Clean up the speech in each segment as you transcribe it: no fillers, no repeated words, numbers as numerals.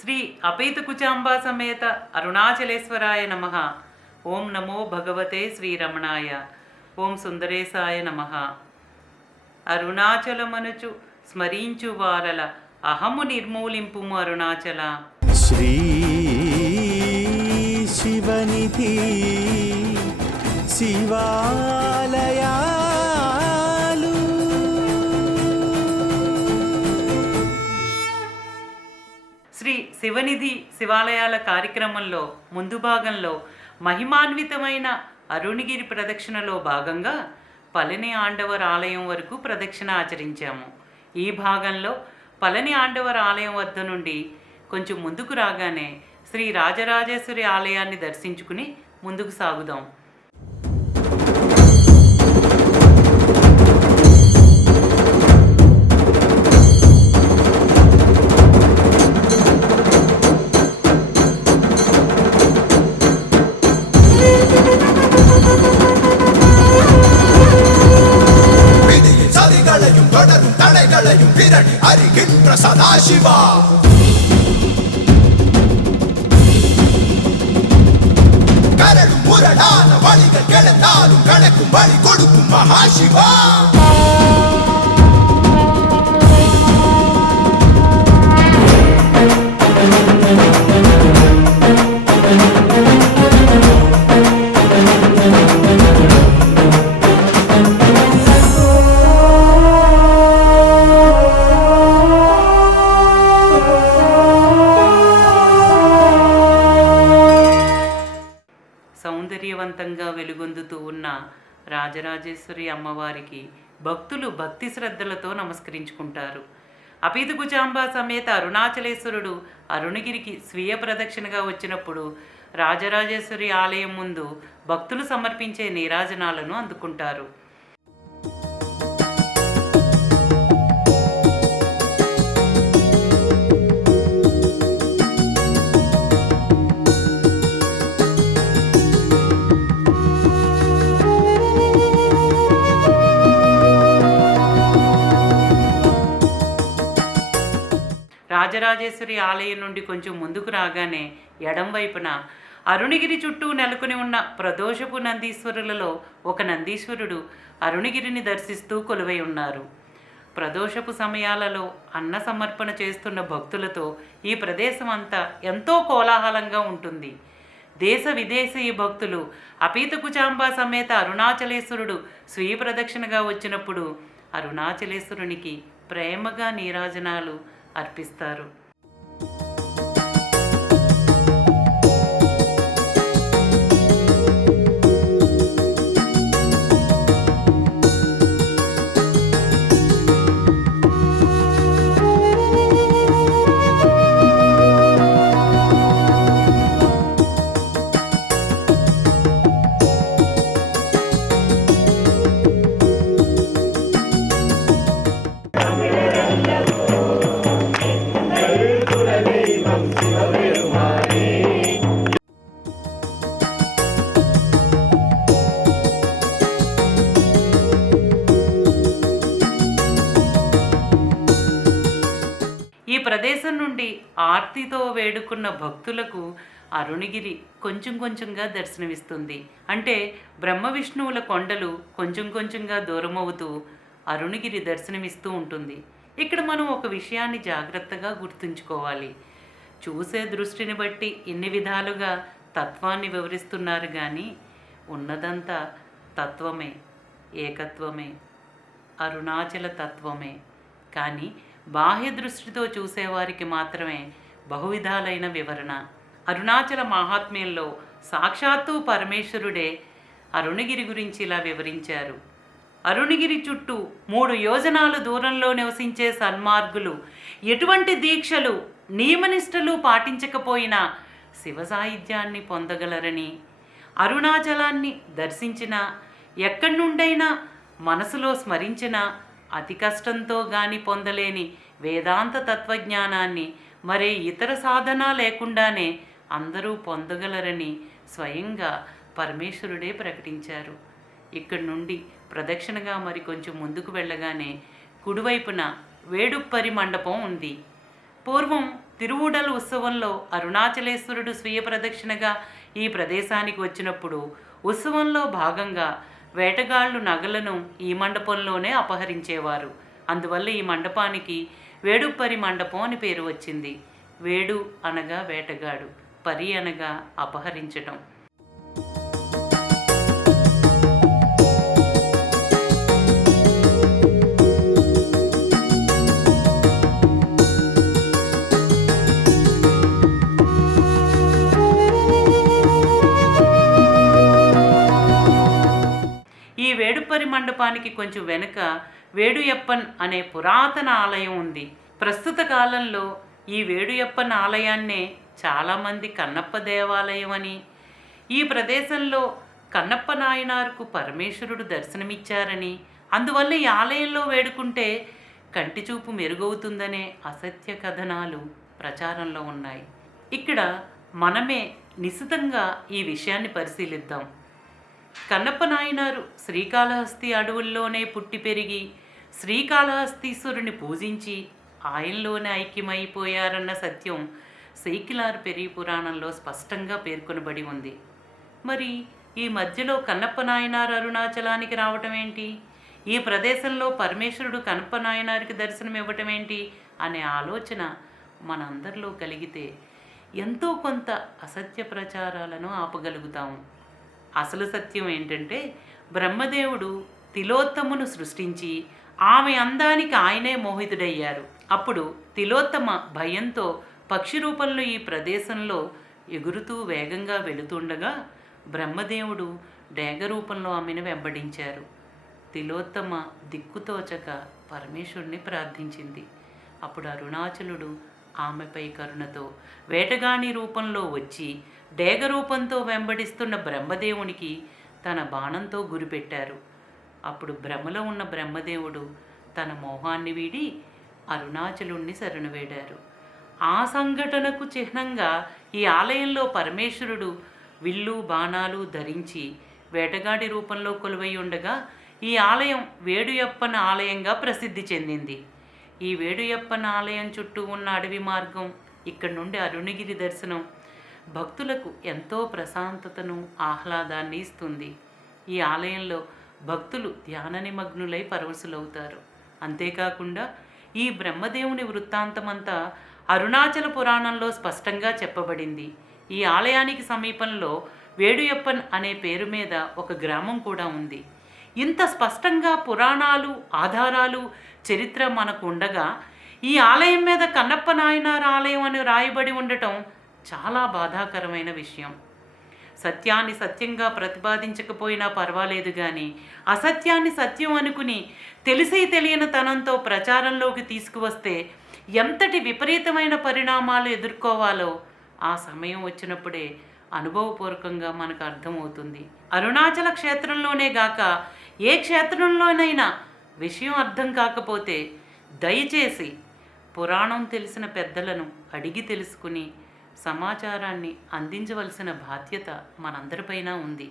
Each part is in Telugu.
శ్రీ అపైతకుచాంబా సమేత అరుణాచలేశ్వరాయ నమః. ఓం నమో భగవతే శ్రీరమణాయ. ఓం సుందరేశాయ నమః. అరుణాచలమనుచు స్మరించు వారల అహము నిర్మూలింపుము అరుణాచల. శ్రీ శివనిధి శివాలయాలు శ్రీ శివనిధి శివాలయాల కార్యక్రమంలో ముందు భాగంలో మహిమాన్వితమైన అరుణగిరి ప్రదక్షిణలో భాగంగా పళని ఆండవర్ ఆలయం వరకు ప్రదక్షిణ ఆచరించాము. ఈ భాగంలో పళని ఆండవర్ ఆలయం వద్ద నుండి కొంచెం ముందుకు రాగానే శ్రీ రాజరాజేశ్వరి ఆలయాన్ని దర్శించుకుని ముందుకు సాగుదాం. அருகின்ற சதாசிவா கரடும் முரடான வழிகள் கிடந்தாலும் கணக்கும் வழி கொடுக்கும் மகாசிவா. సౌందర్యవంతంగా వెలుగొందుతూ ఉన్న రాజరాజేశ్వరి అమ్మవారికి భక్తులు భక్తి శ్రద్ధలతో నమస్కరించుకుంటారు. అపైతకుచాంబా సమేత అరుణాచలేశ్వరుడు అరుణగిరికి స్వీయ ప్రదక్షిణగా వచ్చినప్పుడు రాజరాజేశ్వరి ఆలయం ముందు భక్తులు సమర్పించే నీరాజనాలను అందుకుంటారు. రాజరాజేశ్వరి ఆలయం నుండి కొంచెం ముందుకు రాగానే ఎడం వైపున అరుణగిరి చుట్టూ నెలకొని ఉన్న ప్రదోషపు నందీశ్వరులలో ఒక నందీశ్వరుడు అరుణగిరిని దర్శిస్తూ కొలువై ఉన్నారు. ప్రదోషపు సమయాలలో అన్న సమర్పణ చేస్తున్న భక్తులతో ఈ ప్రదేశం అంతా ఎంతో కోలాహలంగా ఉంటుంది. దేశ విదేశీయ భక్తులు అపైతకుచాంబా సమేత అరుణాచలేశ్వరుడు స్వీయ ప్రదక్షిణగా వచ్చినప్పుడు అరుణాచలేశ్వరునికి ప్రేమగా నీరాజనాలు అర్పిస్తారు. ఈ ప్రదేశం నుండి ఆర్తితో వేడుకున్న భక్తులకు అరుణగిరి కొంచెం కొంచెంగా దర్శనమిస్తుంది. అంటే బ్రహ్మ విష్ణువుల కొండలు కొంచెం కొంచెంగా దూరమవుతూ అరుణగిరి దర్శనమిస్తూ ఉంటుంది. ఇక్కడ మనం ఒక విషయాన్ని జాగ్రత్తగా గుర్తుంచుకోవాలి. చూసే దృష్టిని బట్టి ఇన్ని విధాలుగా తత్వాన్ని వివరిస్తున్నారు, కానీ ఉన్నదంతా తత్వమే, ఏకత్వమే, అరుణాచల తత్వమే. కానీ బాహ్య దృష్టితో చూసేవారికి మాత్రమే బహువిధాలైన వివరణ. అరుణాచల మహాత్మ్యంలో సాక్షాత్తు పరమేశ్వరుడే అరుణగిరి గురించి ఇలా వివరించారు. అరుణగిరి చుట్టూ 3 యోజనాల దూరంలో నివసించే సన్మార్గులు ఎటువంటి దీక్షలు నియమనిష్టలు పాటించకపోయినా శివ సాహిత్యాన్ని పొందగలరని, అరుణాచలాన్ని దర్శించిన ఎక్కడి నుండైనా మనసులో స్మరించిన అతి కష్టంతో గాని పొందలేని వేదాంత తత్వజ్ఞానాన్ని మరే ఇతర సాధన లేకుండానే అందరూ పొందగలరని స్వయంగా పరమేశ్వరుడే ప్రకటించారు. ఇక్కడి నుండి ప్రదక్షిణగా మరి కొంచెం ముందుకు వెళ్ళగానే కుడివైపున వేడుప్పరి మండపం ఉంది. పూర్వం తిరువుడల్ ఉత్సవంలో అరుణాచలేశ్వరుడు స్వీయ ప్రదక్షిణగా ఈ ప్రదేశానికి వచ్చినప్పుడు ఉత్సవంలో భాగంగా వేటగాళ్ళు నగలను ఈ మండపంలోనే అపహరించేవారు. అందువల్ల ఈ మండపానికి వేడుపరి మండపం అని పేరు వచ్చింది. వేడు అనగా వేటగాడు, పరి అనగా అపహరించటం. ఈ వేడుపరి మండపానికి కొంచెం వెనుక వేడుయప్పన్ అనే పురాతన ఆలయం ఉంది. ప్రస్తుత కాలంలో ఈ వేడుయప్పన్ ఆలయాన్నే చాలామంది కన్నప్ప దేవాలయం అని, ఈ ప్రదేశంలో కన్నప్ప నాయనార్కు పరమేశ్వరుడు దర్శనమిచ్చారని, అందువల్ల ఈ ఆలయంలో వేడుకుంటే కంటి చూపు మెరుగవుతుందనే అసత్య కథనాలు ప్రచారంలో ఉన్నాయి. ఇక్కడ మనమే నిశితంగా ఈ విషయాన్ని పరిశీలిద్దాం. కన్నప్ప నాయనారు శ్రీకాళహస్తి అడవుల్లోనే పుట్టి పెరిగి శ్రీకాళహస్తీశ్వరుని పూజించి ఆయనలోనే ఐక్యమైపోయారన్న సత్యం సేకిలార్ పెరి పురాణంలో స్పష్టంగా పేర్కొనబడి ఉంది. మరి ఈ మధ్యలో కన్నప్ప నాయనారు అరుణాచలానికి రావటం ఏంటి? ఈ ప్రదేశంలో పరమేశ్వరుడు కన్నప్ప నాయనారికి దర్శనం ఇవ్వటం ఏంటి అనే ఆలోచన మనందరిలో కలిగితే ఎంతో కొంత అసత్య ప్రచారాలను ఆపగలుగుతాము. అసలు సత్యం ఏంటంటే, బ్రహ్మదేవుడు తిలోత్తమును సృష్టించి ఆమె అందానికి ఆయనే మోహితుడయ్యారు. అప్పుడు తిలోత్తమ భయంతో పక్షి రూపంలో ఈ ప్రదేశంలో ఎగురుతూ వేగంగా వెళుతుండగా బ్రహ్మదేవుడు డేగ రూపంలో ఆమెను వెంబడించారు. తిలోత్తమ దిక్కుతోచక పరమేశ్వరుని ప్రార్థించింది. అప్పుడు అరుణాచలుడు ఆమెపై కరుణతో వేటగాని రూపంలో వచ్చి డేగ రూపంతో వెంబడిస్తున్న బ్రహ్మదేవునికి తన బాణంతో గురిపెట్టారు. అప్పుడు భ్రమలో ఉన్న బ్రహ్మదేవుడు తన మోహాన్ని వీడి అరుణాచలుణ్ణి శరణువేడారు. ఆ సంఘటనకు చిహ్నంగా ఈ ఆలయంలో పరమేశ్వరుడు విల్లు బాణాలు ధరించి వేటగాడి రూపంలో కొలువై ఉండగా ఈ ఆలయం వేడుయప్పన ఆలయంగా ప్రసిద్ధి చెందింది. ఈ వేడుయప్పన ఆలయం చుట్టూ ఉన్న అడవి మార్గం, ఇక్కడ నుండి అరుణగిరి దర్శనం భక్తులకు ఎంతో ప్రశాంతతను ఆహ్లాదాన్ని ఇస్తుంది. ఈ ఆలయంలో భక్తులు ధ్యాన నిమగ్నులై పరవశులవుతారు. అంతేకాకుండా ఈ బ్రహ్మదేవుని వృత్తాంతమంతా అరుణాచల పురాణంలో స్పష్టంగా చెప్పబడింది. ఈ ఆలయానికి సమీపంలో వేడుయప్పన్ అనే పేరు మీద ఒక గ్రామం కూడా ఉంది. ఇంత స్పష్టంగా పురాణాలు, ఆధారాలు, చరిత్ర మనకు ఉండగా ఈ ఆలయం మీద కన్నప్ప నాయనార్ ఆలయం అని రాయబడి ఉండటం చాలా బాధాకరమైన విషయం. సత్యాన్ని సత్యంగా ప్రతిపాదించకపోయినా పర్వాలేదు, కానీ అసత్యాన్ని సత్యం అనుకుని తెలిసి తెలియని తనంతో ప్రచారంలోకి తీసుకువస్తే ఎంతటి విపరీతమైన పరిణామాలు ఎదుర్కోవాలో ఆ సమయం వచ్చినప్పుడే అనుభవపూర్వకంగా మనకు అర్థమవుతుంది. అరుణాచల క్షేత్రంలోనే గాక ఏ క్షేత్రంలోనైనా విషయం అర్థం కాకపోతే దయచేసి పురాణం తెలిసిన పెద్దలను అడిగి తెలుసుకుని సమాచారాన్ని అందించవలసిన బాధ్యత మనందరిపైన ఉంది.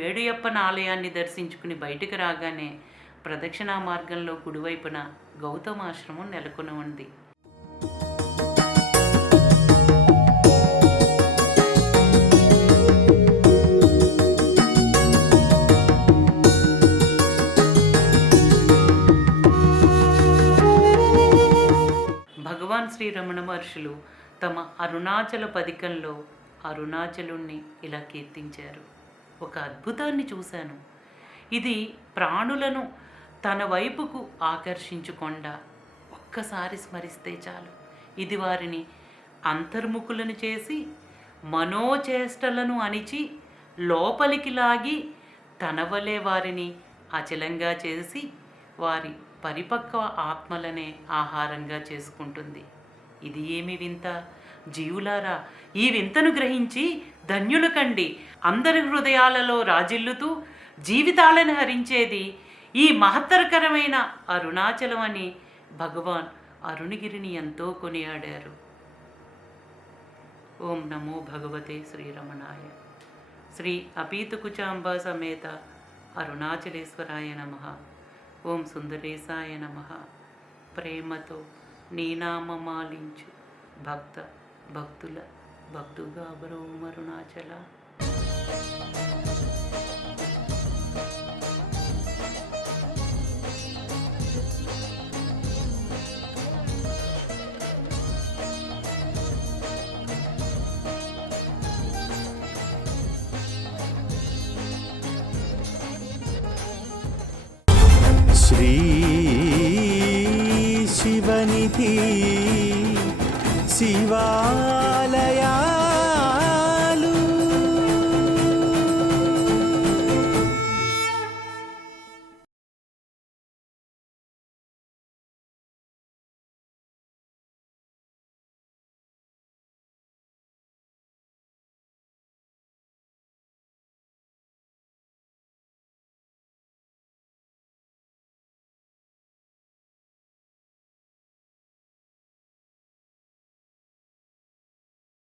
వేడుయప్పన ఆలయాన్ని దర్శించుకుని బయటకు రాగానే ప్రదక్షిణా మార్గంలో కుడివైపున గౌతమాశ్రమం నెలకొని ఉంది. భగవాన్ శ్రీ రమణ మహర్షులు తమ అరుణాచల పదికంలో అరుణాచలుణ్ణి ఇలా కీర్తించారు. ఒక అద్భుతాన్ని చూశాను. ఇది ప్రాణులను తన వైపుకు ఆకర్షించుకొండా ఒక్కసారి స్మరిస్తే చాలు. ఇది వారిని అంతర్ముఖులను చేసి మనోచేష్టలను అణిచి లోపలికి లాగి తన వలె వారిని అచలంగా చేసి వారి పరిపక్వ ఆత్మలనే ఆహారంగా చేసుకుంటుంది. ఇది ఏమి వింత! జీవులారా, ఈ వింతను గ్రహించి ధన్యులు కండి. అందరి హృదయాలలో రాజిల్లుతూ జీవితాలను హరించేది ఈ మహత్తరకరమైన అరుణాచలం అని భగవాన్ అరుణగిరిని ఎంతో కొనియాడారు. ఓం నమో భగవతే శ్రీరమణాయ. శ్రీ అపీతకుచాంబ సమేత అరుణాచలేశ్వరాయ నమః. ఓం సుందరేశాయ నమః. ప్రేమతో నీ నామమాలించు భక్తుల భక్తుగా బ్రోం అరుణాచల. శ్రీ శివనిధి శివా